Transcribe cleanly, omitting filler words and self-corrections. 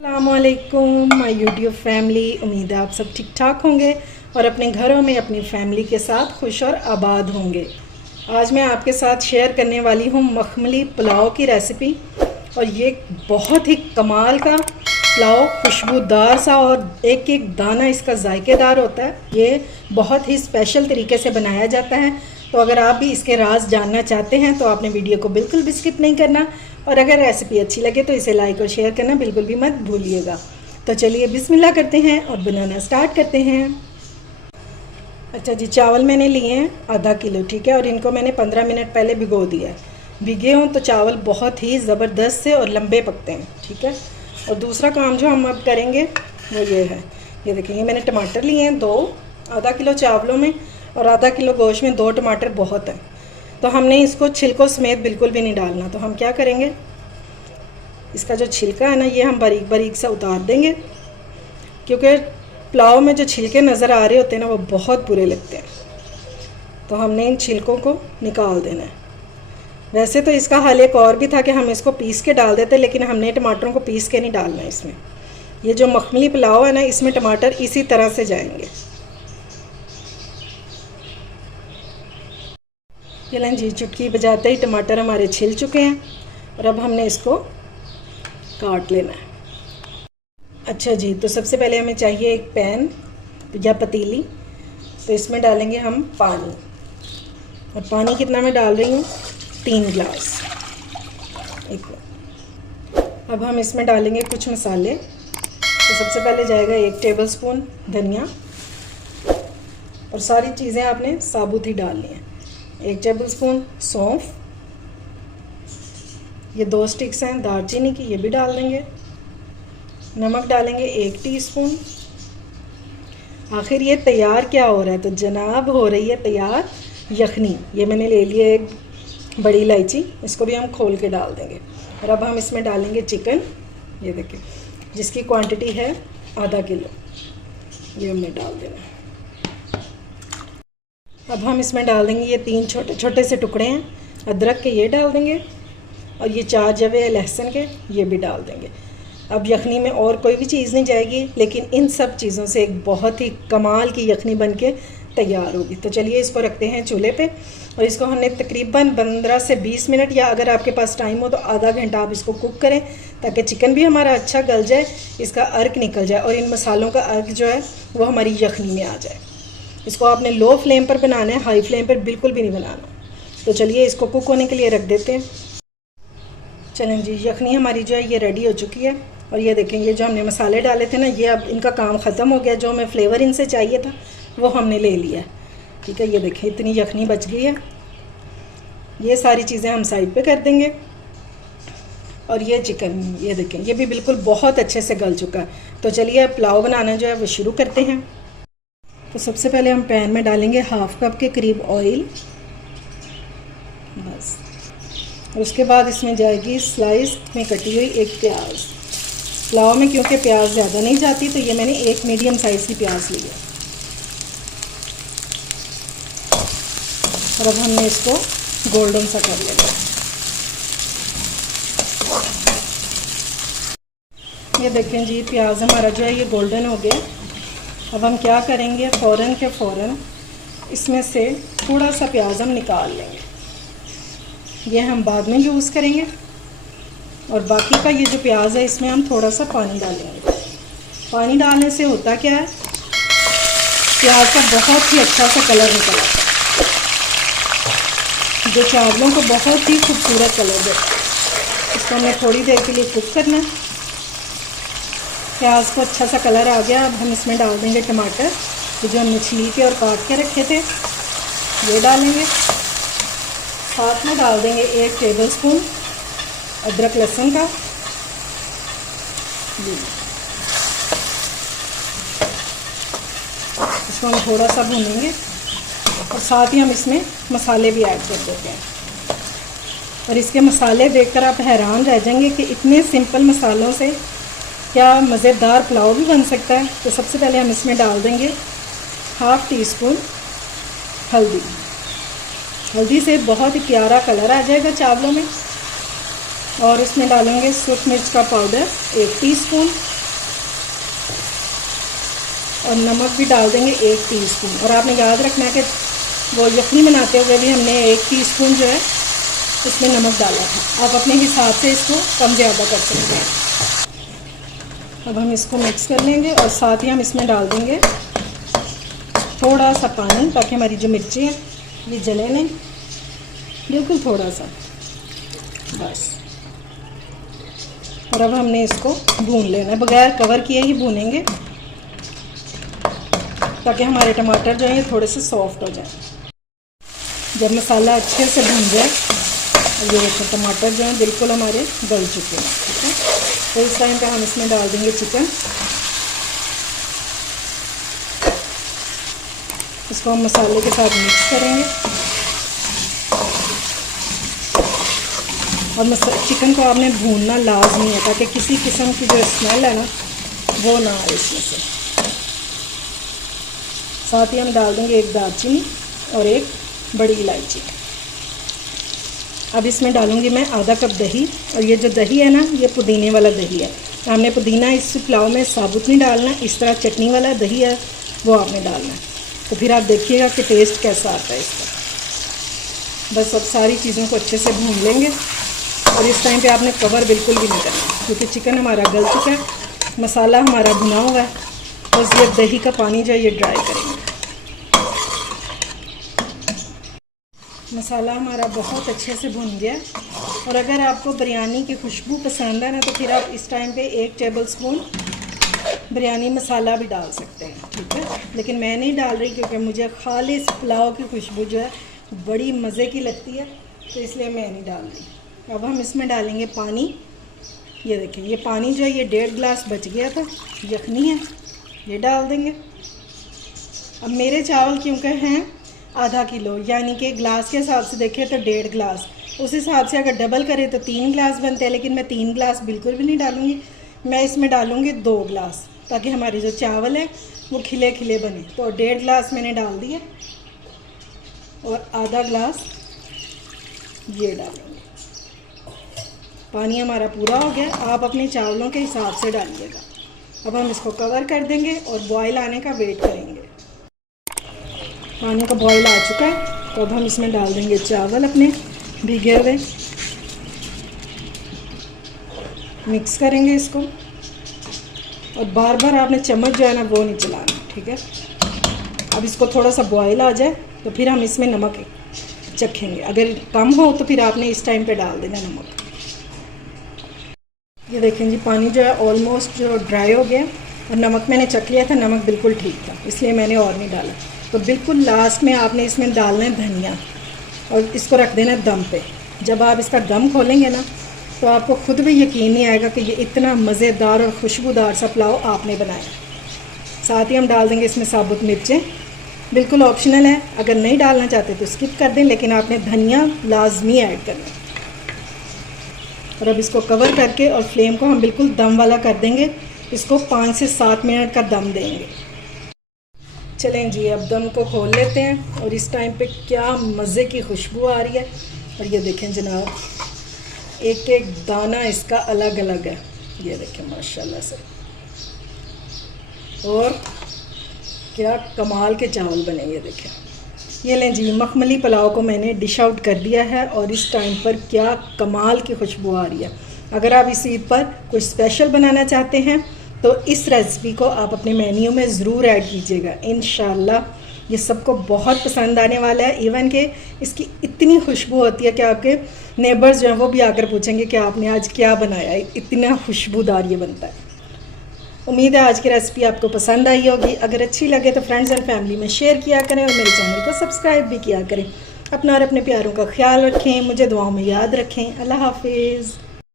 अस्सलामुअलैकुम my YouTube family. उम्मीद है आप सब ठीक ठाक होंगे और अपने घरों में अपनी फैमिली के साथ खुश और आबाद होंगे। आज मैं आपके साथ शेयर करने वाली हूँ मखमली पुलाव की रेसिपी। और ये बहुत ही कमाल का पुलाव, खुशबूदार सा और एक एक दाना इसका जायकेदार होता है। ये बहुत ही स्पेशल तरीके से बनाया जाता है। तो अगर आप भी इसके राज जानना चाहते हैं तो आपने वीडियो को बिल्कुल भी स्किप नहीं करना। और अगर रेसिपी अच्छी लगे तो इसे लाइक और शेयर करना बिल्कुल भी मत भूलिएगा। तो चलिए बिस्मिल्लाह करते हैं और बनाना स्टार्ट करते हैं। अच्छा जी, चावल मैंने लिए हैं आधा किलो, ठीक है। और इनको मैंने 15 मिनट पहले भिगो दिया है। भिगे हों तो चावल बहुत ही ज़बरदस्त से और लंबे पकते हैं, ठीक है। और दूसरा काम जो हम अब करेंगे वो ये है, ये देखेंगे मैंने टमाटर लिए हैं 2, आधा किलो चावलों में और आधा किलो गोश्त में 2 टमाटर बहुत है। तो हमने इसको छिलकों समेत बिल्कुल भी नहीं डालना। तो हम क्या करेंगे, इसका जो छिलका है ना ये हम बारीक बारीक सा उतार देंगे, क्योंकि पुलाव में जो छिलके नज़र आ रहे होते हैं ना वो बहुत बुरे लगते हैं। तो हमने इन छिलकों को निकाल देना है। वैसे तो इसका हल एक और भी था कि हम इसको पीस के डाल देते, लेकिन हमने टमाटरों को पीस के नहीं डालना है इसमें। ये जो मखमली पुलाव है ना इसमें टमाटर इसी तरह से जाएंगे। चलें जी, चुटकी बजाते ही टमाटर हमारे छिल चुके हैं और अब हमने इसको काट लेना है। अच्छा जी, तो सबसे पहले हमें चाहिए एक पैन या पतीली। तो इसमें डालेंगे हम पानी। और पानी कितना मैं डाल रही हूँ, 3 गिलास। अब हम इसमें डालेंगे कुछ मसाले। तो सबसे पहले जाएगा 1 टेबलस्पून धनिया, और सारी चीज़ें आपने साबुत ही डालनी है। 1 टेबलस्पून सौंफ, ये 2 स्टिक्स हैं दालचीनी की, ये भी डाल देंगे। नमक डालेंगे 1 टीस्पून। आखिर ये तैयार क्या हो रहा है, तो जनाब हो रही है तैयार यखनी। ये मैंने ले लिया 1 बड़ी इलायची, इसको भी हम खोल के डाल देंगे। और अब हम इसमें डालेंगे चिकन, ये देखिए जिसकी क्वांटिटी है आधा किलो, ये हमने डाल देना। अब हम इसमें डाल देंगे ये 3 छोटे छोटे से टुकड़े हैं अदरक के, ये डाल देंगे। और ये 4 जवे लहसुन के, ये भी डाल देंगे। अब यखनी में और कोई भी चीज़ नहीं जाएगी, लेकिन इन सब चीज़ों से एक बहुत ही कमाल की यखनी बन के तैयार होगी। तो चलिए इसको रखते हैं चूल्हे पे। और इसको हमने तकरीबन 15 से 20 मिनट, या अगर आपके पास टाइम हो तो आधा घंटा आप इसको कुक करें, ताकि चिकन भी हमारा अच्छा गल जाए, इसका अर्क निकल जाए और इन मसालों का अर्क जो है वो हमारी यखनी में आ जाए। इसको आपने लो फ्लेम पर बनाना है, हाई फ्लेम पर बिल्कुल भी नहीं बनाना। तो चलिए इसको कुक होने के लिए रख देते हैं। चलें जी, यखनी हमारी जो है ये रेडी हो चुकी है। और ये देखें, ये जो हमने मसाले डाले थे ना, ये अब इनका काम ख़त्म हो गया। जो हमें फ्लेवर इनसे चाहिए था वो हमने ले लिया, ठीक है। ये देखें इतनी यखनी बच गई है। ये सारी चीज़ें हम साइड पे कर देंगे। और ये चिकन, ये देखें ये भी बिल्कुल बहुत अच्छे से गल चुका है। तो चलिए अब पुलाव बनाना जो है वो शुरू करते हैं। तो सबसे पहले हम पैन में डालेंगे 1/2 कप के करीब ऑयल, बस। और उसके बाद इसमें जाएगी स्लाइस में कटी हुई 1 प्याज। पुलाव में क्योंकि प्याज ज़्यादा नहीं जाती, तो ये मैंने 1 मीडियम साइज़ की प्याज ली है। और अब हमने इसको गोल्डन सा कर लेना। ये देखें जी, प्याज हमारा जो है ये गोल्डन हो गया। अब हम क्या करेंगे, फ़ौरन के फ़ौरन इसमें से थोड़ा सा प्याज हम निकाल लेंगे। ये हम बाद में यूज़ करेंगे। और बाकी का ये जो प्याज है इसमें हम थोड़ा सा पानी डालेंगे। पानी डालने से होता क्या है, प्याज का बहुत ही अच्छा सा कलर निकल आता है, जो चावलों को बहुत ही खूबसूरत कलर देता है। इसको हमें थोड़ी देर के लिए कुक करना है। प्याज को अच्छा सा कलर आ गया। अब हम इसमें डाल देंगे टमाटर, जो हमने छील के और काट के रखे थे, ये डालेंगे। साथ में डाल देंगे 1 टेबलस्पून अदरक लहसुन का। इसको हम थोड़ा सा भूनेंगे और साथ ही हम इसमें मसाले भी ऐड कर देते हैं। और इसके मसाले देखकर आप हैरान रह जाएंगे कि इतने सिंपल मसालों से क्या मज़ेदार पुलाव भी बन सकता है। तो सबसे पहले हम इसमें डाल देंगे 1/2 टीस्पून हल्दी। हल्दी से बहुत ही प्यारा कलर आ जाएगा चावलों में। और इसमें डालेंगे सूख मिर्च का पाउडर 1 टीस्पून और नमक भी डाल देंगे 1 टीस्पून। और आपने याद रखना है कि वो यखनी बनाते हुए भी हमने 1 टीस्पून जो है इसमें नमक डाला था। आप अपने हिसाब से इसको कम ज़्यादा कर सकते हैं। अब हम इसको मिक्स कर लेंगे और साथ ही हम इसमें डाल देंगे थोड़ा सा पानी, ताकि हमारी जो मिर्ची है ये जले नहीं, बिल्कुल थोड़ा सा बस। और अब हमने इसको भून लेना है, बगैर कवर किए ही भूनेंगे, ताकि हमारे टमाटर जो है ये थोड़े से सॉफ्ट हो जाए। जब मसाला अच्छे से भून जाए, ये देखो टमाटर जो है बिल्कुल हमारे गल चुके हैं, ठीक है। तो इस टाइम पे हम इसमें डाल देंगे चिकन। इसको हम मसाले के साथ मिक्स करेंगे और चिकन को आपने भूनना लाजमी है, ताकि किसी किस्म की जो स्मेल है ना वो ना आए इसमें से। साथ ही हम डाल देंगे 1 दालचीनी और 1 बड़ी इलायची। अब इसमें डालूंगी मैं आधा कप दही, और ये जो दही है ना ये पुदीने वाला दही है। हमने पुदीना इस पुलाव में साबुत नहीं डालना, इस तरह चटनी वाला दही है वो आपने डालना है। तो फिर आप देखिएगा कि टेस्ट कैसा आता है इसका। बस अब सारी चीज़ों को अच्छे से भून लेंगे और इस टाइम पे आपने कवर बिल्कुल भी नहीं करना, क्योंकि चिकन हमारा गल चुका है, मसाला हमारा भुना हुआ है। बस ये दही का पानी जो है ये ड्राई करेंगे। मसाला हमारा बहुत अच्छे से भुन गया। और अगर आपको बिरयानी की खुशबू पसंद है ना, तो फिर आप इस टाइम पे 1 टेबलस्पून बिरयानी मसाला भी डाल सकते हैं, ठीक है। लेकिन मैं नहीं डाल रही, क्योंकि मुझे खालिस पुलाव की खुशबू जो है बड़ी मज़े की लगती है, तो इसलिए मैं नहीं डाल रही। अब हम इसमें डालेंगे पानी। ये देखें, ये पानी जो है ये 1.5 गिलास बच गया था, यखनी है, ये डाल देंगे। अब मेरे चावल क्योंकि हैं आधा किलो, यानी कि गिलास के हिसाब से देखें तो 1.5 गिलास, उस हिसाब से अगर डबल करें तो 3 गिलास बनते हैं। लेकिन मैं 3 गिलास बिल्कुल भी नहीं डालूँगी, मैं इसमें डालूँगी 2 गिलास, ताकि हमारे जो चावल हैं वो खिले खिले बने। तो 1.5 गिलास मैंने डाल दिया और आधा गिलास ये डालेंगे। पानी हमारा पूरा हो गया, आप अपने चावलों के हिसाब से डालिएगा। अब हम इसको कवर कर देंगे और बॉयल आने का वेट करेंगे। पानी का बॉयल आ चुका है, तो अब हम इसमें डाल देंगे चावल अपने भीगे हुए। मिक्स करेंगे इसको और बार बार आपने चम्मच जो है ना वो नहीं चलाना, ठीक है। अब इसको थोड़ा सा बॉयल आ जाए तो फिर हम इसमें नमक चखेंगे। अगर कम हो तो फिर आपने इस टाइम पे डाल देना नमक। ये देखें जी, पानी जो है ऑलमोस्ट जो ड्राई हो गया और नमक मैंने चख लिया था, नमक बिल्कुल ठीक था, इसलिए मैंने और नहीं डाला। तो बिल्कुल लास्ट में आपने इसमें डालना है धनिया और इसको रख देना है दम पे। जब आप इसका दम खोलेंगे ना, तो आपको खुद भी यकीन नहीं आएगा कि ये इतना मज़ेदार और खुशबूदार सा पुलाव आपने बनाया। साथ ही हम डाल देंगे इसमें साबुत मिर्चें, बिल्कुल ऑप्शनल है, अगर नहीं डालना चाहते तो स्किप कर दें, लेकिन आपने धनिया लाजमी ऐड करना है। और अब इसको कवर करके और फ्लेम को हम बिल्कुल दम वाला कर देंगे। इसको 5 से 7 मिनट का दम देंगे। चलें जी, अब दम को खोल लेते हैं और इस टाइम पे क्या मज़े की खुशबू आ रही है। और ये देखें जनाब, एक एक दाना इसका अलग अलग है, ये देखें माशाल्लाह से। और क्या कमाल के चावल बने, ये देखें। ये लें जी, मखमली पुलाव को मैंने डिश आउट कर दिया है और इस टाइम पर क्या कमाल की खुशबू आ रही है। अगर आप इस ईद पर कुछ स्पेशल बनाना चाहते हैं तो इस रेसिपी को आप अपने मेन्यू में ज़रूर ऐड कीजिएगा। इंशाल्लाह ये सबको बहुत पसंद आने वाला है। इवन कि इसकी इतनी खुशबू होती है कि आपके नेबर्स जो हैं वो भी आकर पूछेंगे कि आपने आज क्या बनाया है, इतना खुशबूदार ये बनता है। उम्मीद है आज की रेसिपी आपको पसंद आई होगी। अगर अच्छी लगे तो फ्रेंड्स एंड फैमिली में शेयर किया करें और मेरे चैनल को सब्सक्राइब भी किया करें। अपना और अपने प्यारों का ख्याल रखें, मुझे दुआओं में याद रखें। अल्लाह हाफिज़।